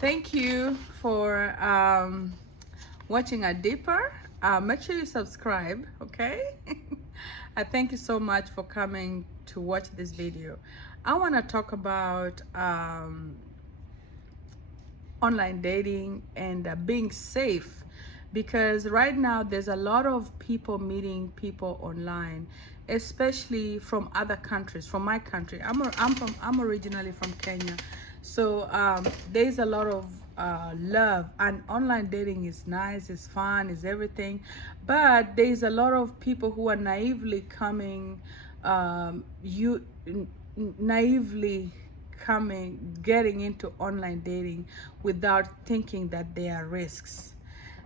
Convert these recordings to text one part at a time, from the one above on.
Thank you for watching a deeper. Make sure you subscribe, okay? I thank you so much for coming to watch this video. I want to talk about online dating and being safe, because right now there's a lot of people meeting people online, especially from other countries. From my country, I'm originally from Kenya. So there's a lot of love, and online dating is nice, it's fun, it's everything, but there's a lot of people who are naively coming, you naively getting into online dating without thinking that there are risks.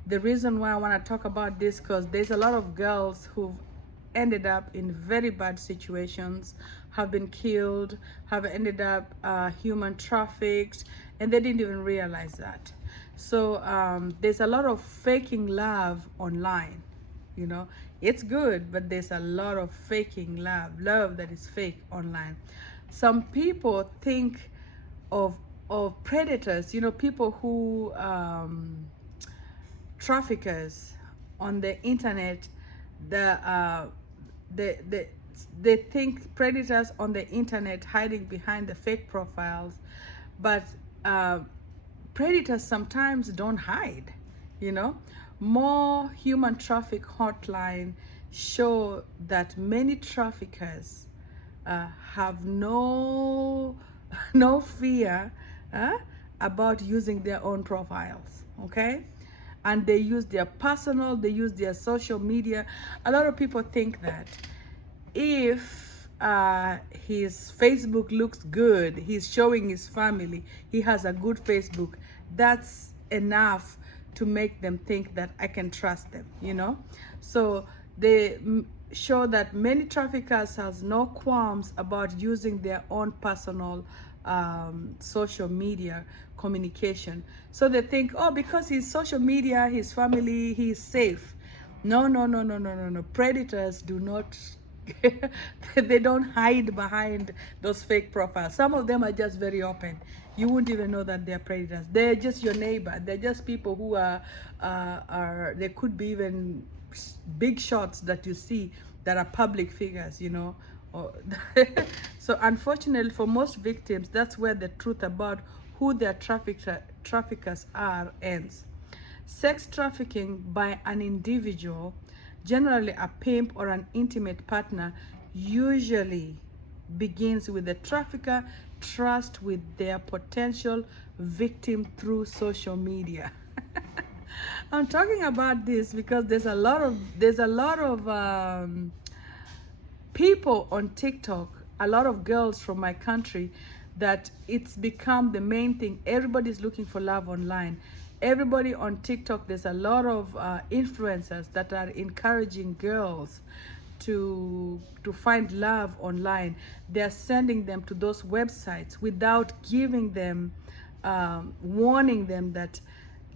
The reason why I want to talk about this, because there's a lot of girls who've ended up in very bad situations, have been killed, have ended up human trafficked, and they didn't even realize that. So there's a lot of faking love online. you know it's good, but there's a lot of faking love that is fake online. Some people think of predators, people who traffickers on the internet. The uh the, the they think predators on the internet hiding behind the fake profiles, but uh, predators sometimes don't hide. you know More human traffic hotline show that many traffickers have no no fear uh, about using their own profiles, okay? And they use their social media. A lot of people think that if his Facebook looks good, he's showing his family, he has a good Facebook, that's enough to make them think that I can trust them. So they show that many traffickers has no qualms about using their own personal social media communication. So they think, oh, because he's social media, his family, he's safe. No, no, no, no, no, no, no. Predators do not, they don't hide behind those fake profiles. Some of them are just very open. You wouldn't even know that they're predators. They're just your neighbor. They're just people who they could be even big shots that you see that are public figures. Or so unfortunately for most victims, that's where the truth about who their traffickers are ends. Sex trafficking by an individual, generally a pimp or an intimate partner, usually begins with the trafficker trust with their potential victim through social media. I'm talking about this because there's a lot of people on TikTok, a lot of girls from my country, that it's become the main thing. Everybody's looking for love online. Everybody on TikTok, there's a lot of influencers that are encouraging girls to find love online. They're sending them to those websites without giving them, warning them that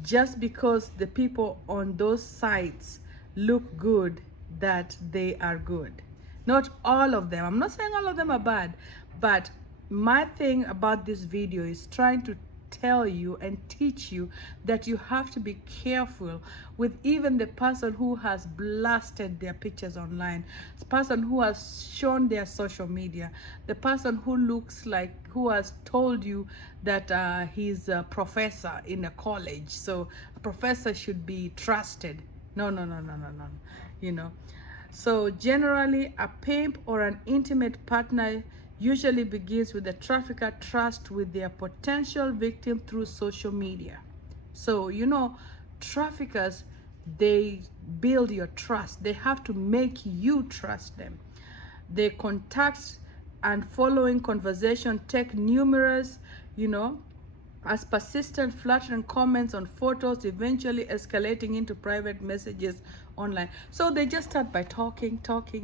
just because the people on those sites look good, that they are good. Not all of them. I'm not saying all of them are bad, but my thing about this video is trying to tell you and teach you that you have to be careful with even the person who has blasted their pictures online, the person who has shown their social media, the person who looks like, who has told you that he's a professor in a college, so a professor should be trusted. No, no, no, no, no, no. you know so generally, a pimp or an intimate partner usually begins with the trafficker trust with their potential victim through social media. So, traffickers, they build your trust. They have to make you trust them. Their contacts and following conversation take numerous, you know, as persistent flattering comments on photos, eventually escalating into private messages online. So they just start by talking,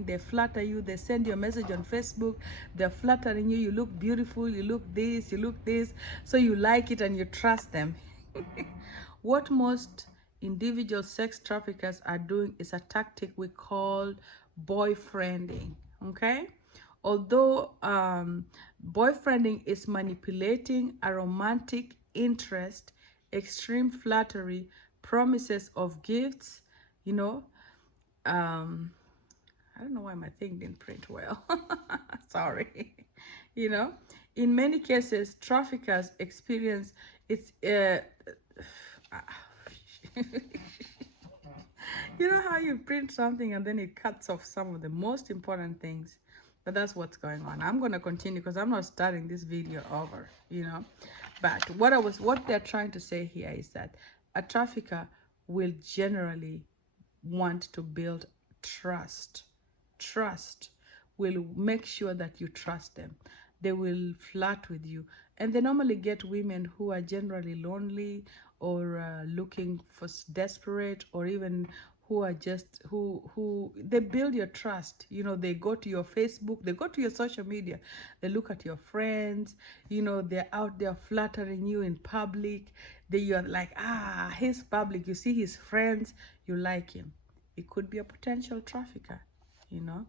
they flatter you, they send you a message on Facebook, they're flattering you, you look beautiful, you look this, you look this, so you like it and you trust them. What most individual sex traffickers are doing is a tactic we call boyfriending, okay? Although boyfriending is manipulating a romantic interest extreme flattery, promises of gifts, you know. I don't know why my thing didn't print well. Sorry. You know, in many cases, traffickers experience it's you know how you print something and then it cuts off some of the most important things, but that's what's going on. I'm going to continue because I'm not starting this video over, you know. But what they're trying to say here is that a trafficker will generally want to build trust. Trust will make sure that you trust them. They will flirt with you, and they normally get women who are generally lonely, or looking for desperate, or even who are just who they build your trust. You know, they go to your Facebook, they go to your social media, they look at your friends, you know, they're out there flattering you in public. You're like, ah, he's public, you see his friends, you like him. It could be a potential trafficker, you know.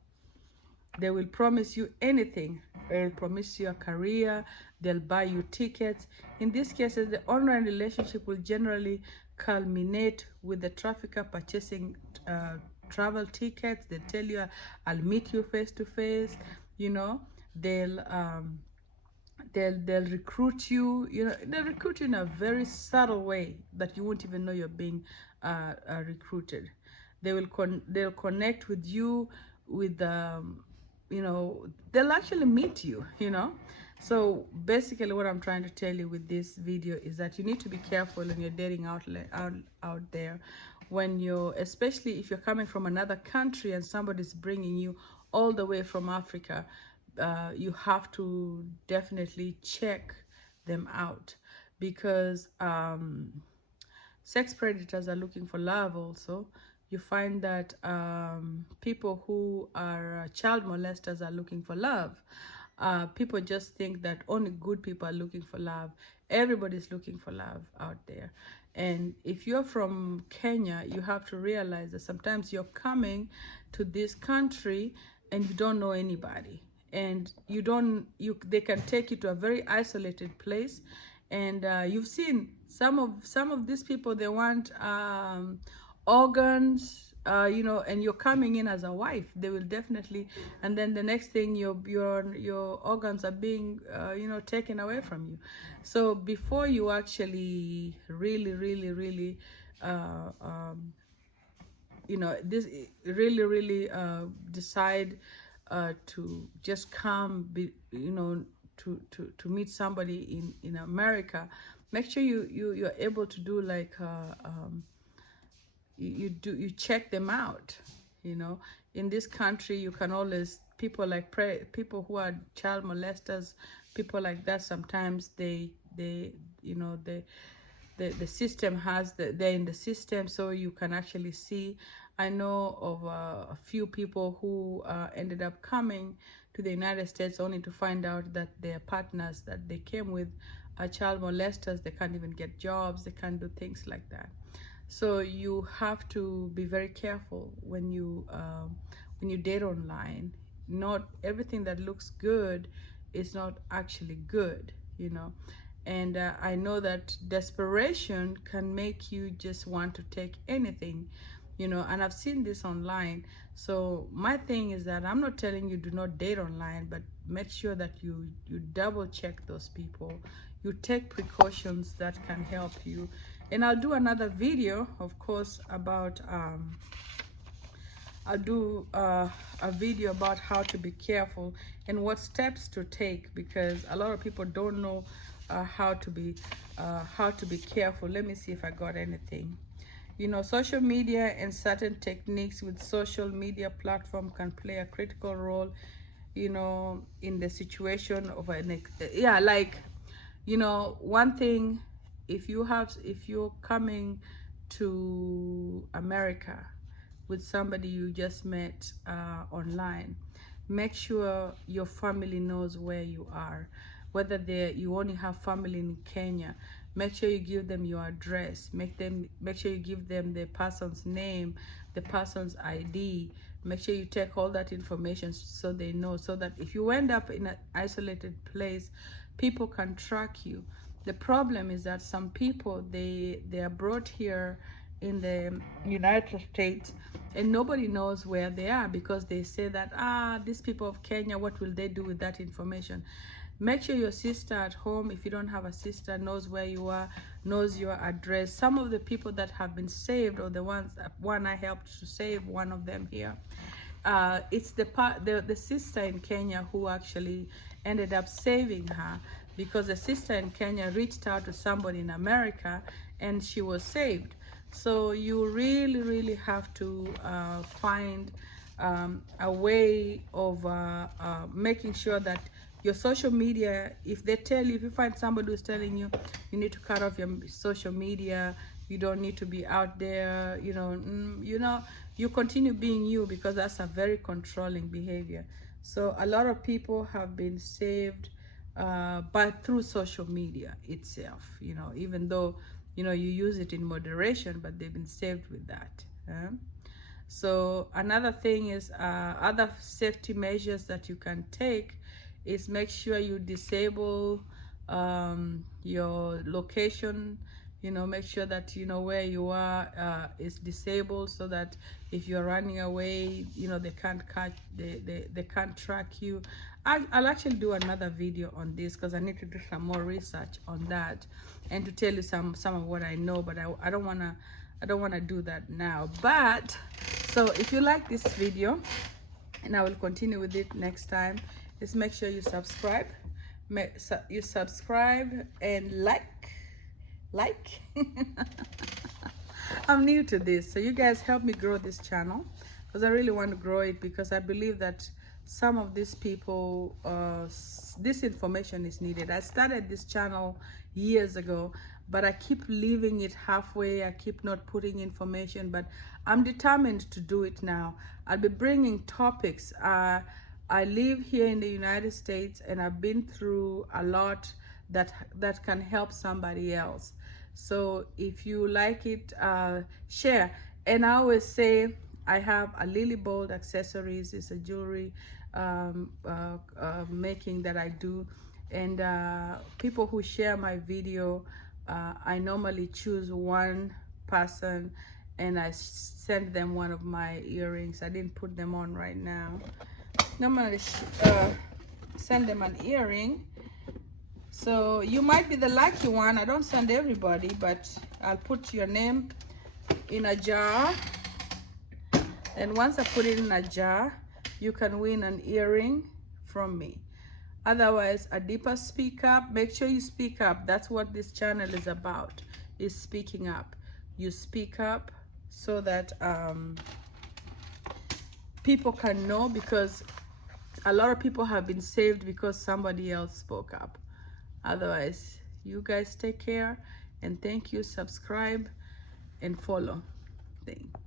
They will promise you anything. They'll promise you a career. They'll buy you tickets. In these cases, the online relationship will generally culminate with the trafficker purchasing travel tickets. They tell you, I'll meet you face to face. You know, they'll they'll recruit you. You know, they'll recruit you in a very subtle way that you won't even know you're being recruited. They'll connect with you with you know, they'll actually meet you, you know. So basically what I'm trying to tell you with this video is that you need to be careful when you're dating out there, when you're, especially if you're coming from another country and somebody's bringing you all the way from Africa. You have to definitely check them out, because sex predators are looking for love also. You find that people who are child molesters are looking for love. People just think that only good people are looking for love. Everybody's looking for love out there. And if you're from Kenya, you have to realize that sometimes you're coming to this country and you don't know anybody, and they can take you to a very isolated place. And you've seen some of these people, they want organs, you know, and you're coming in as a wife. They will definitely, and then the next thing, your organs are being you know, taken away from you. So before you actually really you know, this really decide to just come, you know, to meet somebody in America, make sure you're able to do like you check them out. You know, in this country you can always, people like people who are child molesters, people like that, sometimes they you know, the system has they're in the system, so you can actually see. I know of a few people who ended up coming to the United States only to find out that their partners that they came with are child molesters. They can't even get jobs, they can't do things like that. So you have to be very careful when you date online. Not everything that looks good is not actually good, you know. And I know that desperation can make you just want to take anything, you know, and I've seen this online. So my thing is that I'm not telling you do not date online, but make sure that you double check those people. You take precautions that can help you. And I'll do another video, of course, about I'll do a video about how to be careful and what steps to take, because a lot of people don't know how to be careful. Let me see if I got anything. You know, social media and certain techniques with social media platform can play a critical role, you know, in the situation of yeah, like, you know, one thing, if you're coming to America with somebody you just met online, make sure your family knows where you are. Whether you only have family in Kenya, make sure you give them your address. Make sure you give them the person's name, the person's ID. Make sure you take all that information so they know, so that if you end up in an isolated place, people can track you. The problem is that some people, they are brought here in the United States, and nobody knows where they are, because they say that, these people of Kenya, what will they do with that information? Make sure your sister at home, if you don't have a sister, knows where you are, knows your address. Some of the people that have been saved, or the one I helped to save, one of them here, it's the sister in Kenya who actually ended up saving her, because the sister in Kenya reached out to somebody in America and she was saved. So you really have to find a way of making sure that your social media, if they tell you, if you find somebody who's telling you you need to cut off your social media, you don't need to be out there, you continue being you, because that's a very controlling behavior. So a lot of people have been saved but through social media itself, even though you use it in moderation, but they've been saved with that. So another thing is, other safety measures that you can take is make sure you disable your location. Make sure that where you are is disabled, so that if you're running away, they can't catch, they can't track you. I'll actually do another video on this, because I need to do some more research on that and to tell you some of what I know, but I don't want to do that now. But so if you like this video, and I will continue with it next time, just make sure you subscribe. You subscribe and like. I'm new to this, so you guys help me grow this channel, because I really want to grow it, because I believe that some of these people, this information is needed. I started this channel years ago, but I keep leaving it halfway. I keep not putting information, but I'm determined to do it now. I'll be bringing topics. I live here in the United States, and I've been through a lot that can help somebody else. So if you like it, share. And I always say, I have a Lily Bold Accessories. It's a jewelry making that I do, and people who share my video, I normally choose one person and I send them one of my earrings. I didn't put them on right now. Normally send them an earring. So you might be the lucky one. I don't send everybody, but I'll put your name in a jar, and once I put it in a jar, you can win an earring from me. Otherwise, a deeper speak up. Make sure you speak up. That's what this channel is about, is speaking up. You speak up so that people can know, because a lot of people have been saved because somebody else spoke up. Otherwise, you guys take care, and thank you. Subscribe and follow. Thanks.